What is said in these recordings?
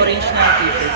Orange na t-shirt.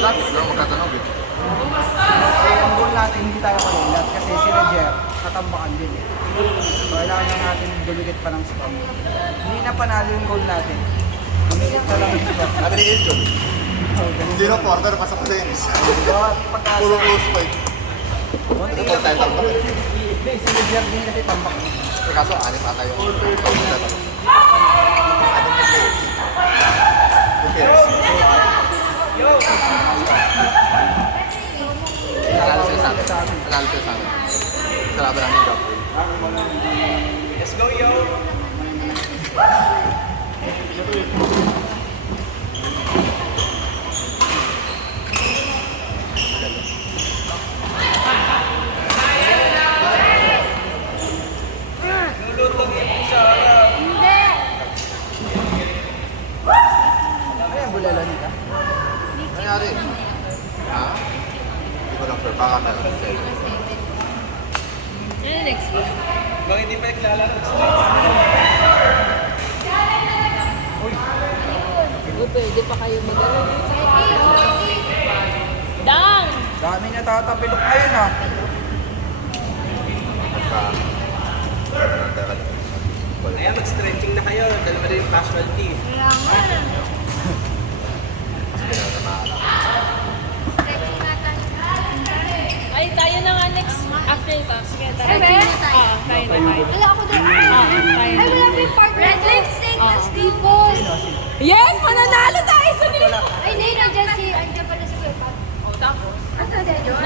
Lapit lang, magkatanog eh. Eh, ang goal natin hindi tayo malulat kasi sila Jeff, katambakan din eh. So, kailangan na natin dumikit pa ng spam. Hindi na panalo yung goal natin. Dumikit na lang yung spam. Sabi ni Elton, So, ganun zero lang. quarter, pasok sa tennis. Bawat pagkasa. Puro close fight. Konti Ito, tayo tambak. Hindi, sila Jeff din kasi tambak. Eh, kaso, anim ata yung pag-tatanong. Anim na players. Yung pairs. Nanalo sila sa amin. Nanalo sila sa amin. Sa laban namin drop. Let's go, yo! Ay, bulalani ka. Nangyari? Ha? Hindi ko lang sure. Baka meron sa'yo. Ano next week? Bang hindi pa naglalaro. O pwede pa kayo mag-ano. Dang! Dami natatapilok ngayon ah. Ayan, mag-stretching na kayo. Dalawa rin yung casualty. Kaya nga. Ay, tayo na nga next after ito. Sige, tayo. Ay, meron na tayo? Tayo na tayo. Wala ako doon. Tayo Ay, na. wala pa yung partner. Red lipstick Ah. na Steven. Yes! Mananalo tayo sa nila! Ay, hindi. Nandiyan pala si Kuya Pat. O, tapos? Asa na yun?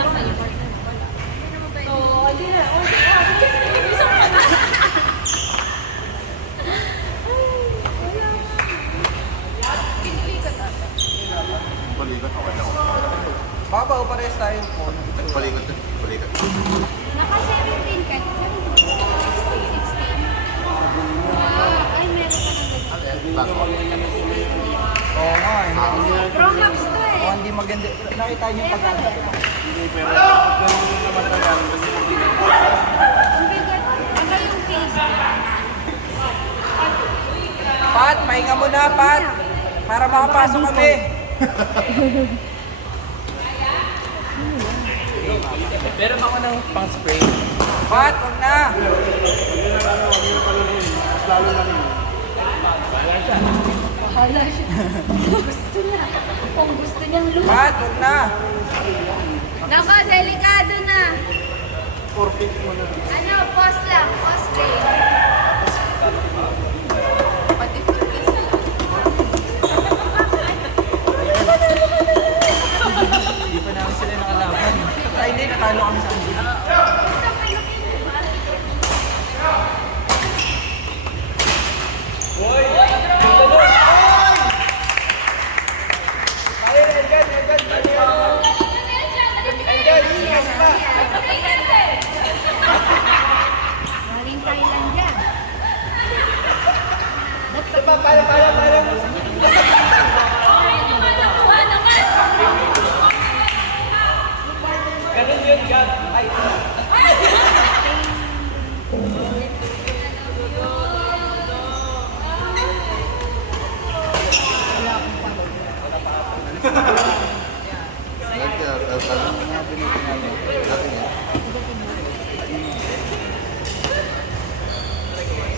Oo, hindi na. Isang ka na. Balikat, okay lang. Babaw parehas tayo po. Balikat. Balikat. Naka 17 ka. 16. Ay, meron pa ng ganito. Ano yan? Last one. Oo nga eh. Pro Max to eh. Oh, hindi maganda. Nakita niyo yung pagkanta. Ang bigat. Ano yung face? Pat, pahinga mo na, Pat. Para makapasok kami. Meron ako ng pang-spray. Pat, huwag na. Bahala siya. Gusto niya. Kung gusto niyang lumaki. Pat, huwag na. Nako, delikado na. Forfeit mo na. Ano, pause lang. Pause break. Hindi pa namin sila nakalaban. Ay, hindi. Natalo kami sa kanila. Galing Thailand yan.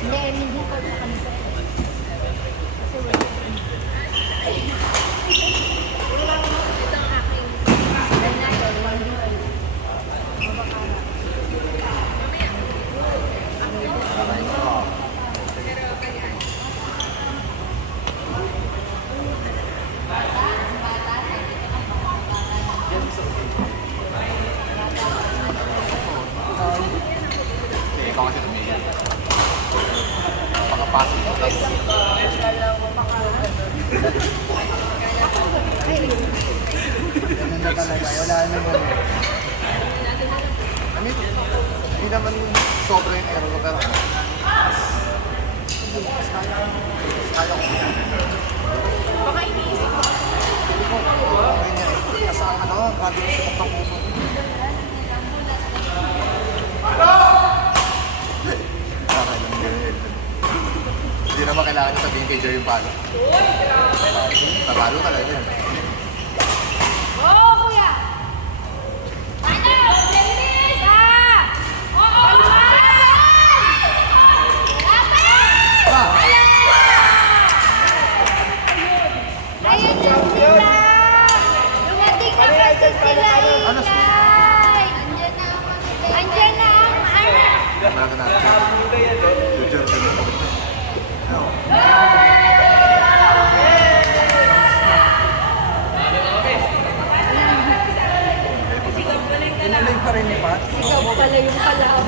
Hindi, hindi po na kami sa kasi wala. Ito ang aking Ronaldo, one goal. Mabakala. Ikaw kasi tumingin. Pagkapasok mo. Ganun na talaga. Wala naman. Hindi naman sobra yung error ko, pero kaya ko. Baka iniisip ko. Hindi ko, okay niya eh. Kasi ano, grabe yung siya magpapuso. Okay lang din. Hindi naman kailangan niya sabihin kay Joy yung palo. Napalo talaga yun. Oo, kuya! Ano? Bilis! Oo! Ayun na sila! Dumating na kasi sila, Ano sila? Inay! Andiyan na ang anak! Meron ka natin. Yung Jordan mo. Tinuloy pa rin ni Pat. Ikaw pala yung kalaban.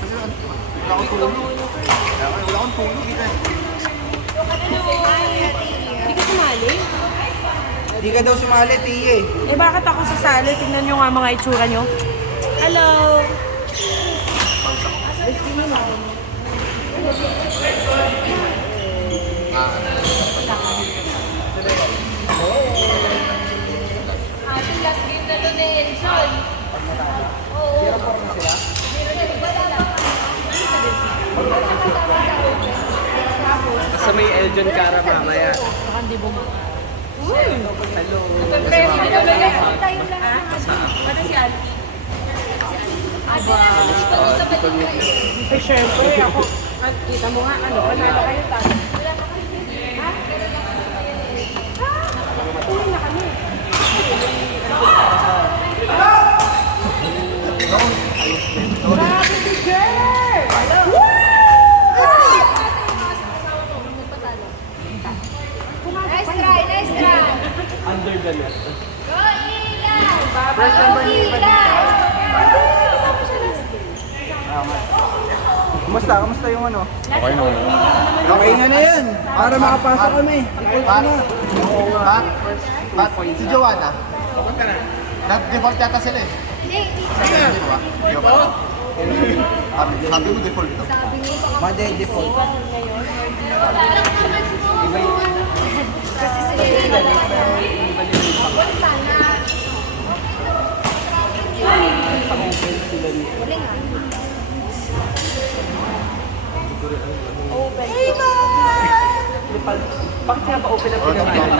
Kasi wala akong tulog. Wala akong tulog kita eh. Hindi ka sumali? Hindi ka daw sumali, Tiye. Eh bakit ako sasali? Tingnan nyo nga mga itsura nyo. Hello! Ating last game na doon eh, Edson. Oo. Sa may Eljon Cara mamaya. Hello. Tayo lang. Pati si Auntie. Ay, syempre ako. At kita mo nga, ano, panalo kayo tayo. Matulog na kami. Grabe si girl! Nice try, nice try. Under the net. Go, Ilan! First number ni Ivan dito. Kumusta? Kumusta yung ano? Okay no. Okay nga na yan. Para makapasok kami. Default na. Pat, si Joanna. Nag-default yata sila eh. Hindi, Di ba? Di ba? Sabi mo default to. sabi niyo baka Made-default. kasi sila yung sana. Huli nga. Open. Bakit nga ba open up Or yung sorry. pinag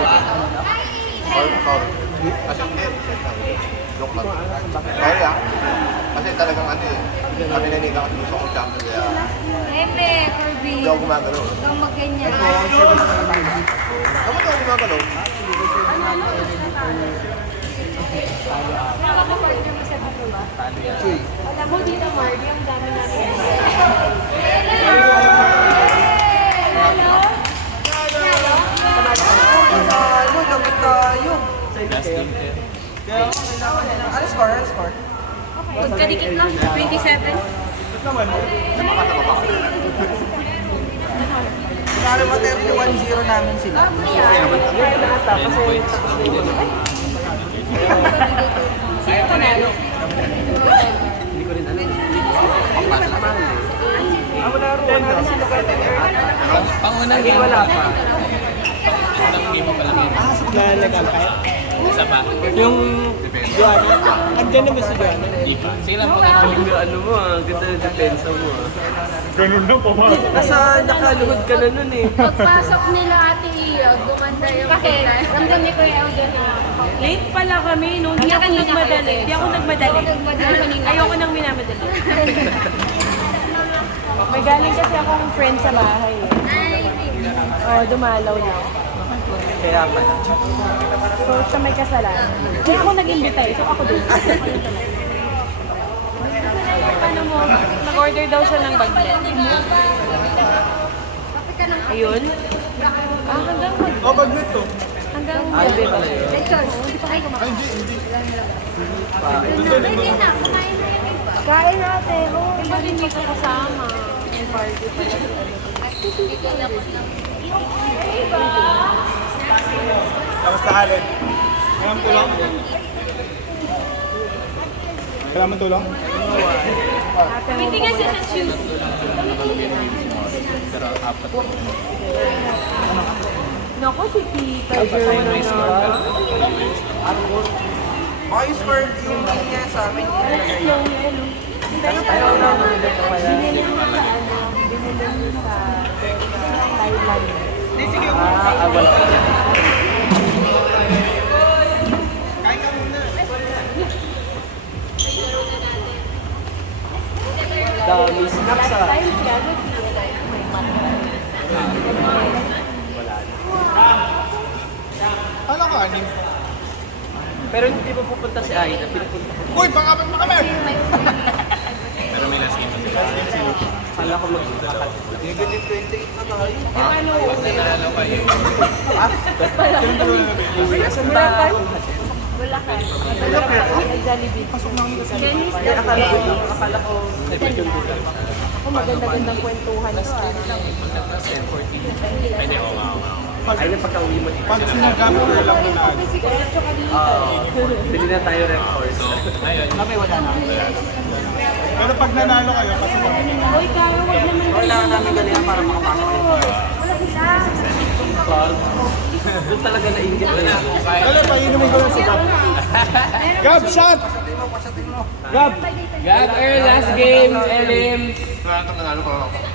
Or sorry. Kasi hindi. Joke lang. Sorry ah. Kasi talagang ano eh. Kami nanila kasi gusto kong champion kaya Eme, Kirby. hindi ako gumagalaw. Huwag kang magganyan. Dapat ako gumagalaw. Nakaka-partner mo sa dito ba? Alam mo dito, Marty, ang dami namin. Panalo, dapat tayo. Ano score? Ano score? Magkadikit lang, 27. Napakasama pa ako. Kunwari material 1-0 namin sila. Sino panalo? Hindi ko rin alam. Wala ro. Wala sila kahit Pangunang game wala pa. Pangunang game pa lang yun. Na nag-ampay? Isa pa? Yung Joanna? Andiyan naman si Joanna? Hindi pa. Sige lang po ka namin. Ano mo ah, ganda yung depensa mo ah. Ganun na po, ma. Nasa nakaluhod ka na nun eh. Pagpasok nila Ate Iya, gumanda yung Bakit? Ramdam ni Kuya Elga na late pala kami, no? Hindi ako nagmadali. Hindi ako nagmadali. Ayoko nang minamadali. May galing kasi akong friend sa bahay. Oh, dumalaw na. Kaya pa. So, siya may kasalanan. Kaya ako nag-imbita eh. So, ako doon. Ano mo? Nag-order daw siya ng bagnet. Ayun. Hanggang mag... Oh, bagnet to. Hanggang... Hindi pala yun. Hindi pa kayo kumakain. Pwede na, kumain na yung iba. Kain natin. Oo, iba din dito kasama. May party pa lang. Kamusta Allen? Kailangan tulong? Kailangan tulong? Hindi nga siya sa shoes. Naku, si Tita. Okay, score yung game niya sa amin. Yung yellow. Ayaw na ulit ko kaya. Binili mo sa ano? Binili mo sa Thailand. Wala pa yan. Dami snacks ah. Time siya, may mata. Kala ko, anim. Pero hindi pa pupunta si Aida, pinupunta ko. Uy, pang-apat mo kami! Pero may last game na Kala ko mag-usakat. Hindi ganit 28 na tayo. Paano? Nanalo kayo. Asan ba? Wala ka. Nag-Jollibee. Dennis, Akala ko nag-video dito. ako maganda-gandang kwentuhan to. Pwede ko Ay, na pagka-uwi mo dito. Pag sinagamit ko lang na naano. Diretso ka dito. Bili na tayo rep horse. Kami wala na. Pero pag nanalo kayo, kasi Uy, kaya wag naman. Kailangan namin galingan para makapasok kayo. Wala isa. Doon talaga nainggit na yan. Kaya painumin ko lang si Gab. Gab, shot! Pasatin mo. Gab! Gab, last game, LM. Kaya ito nanalo ko.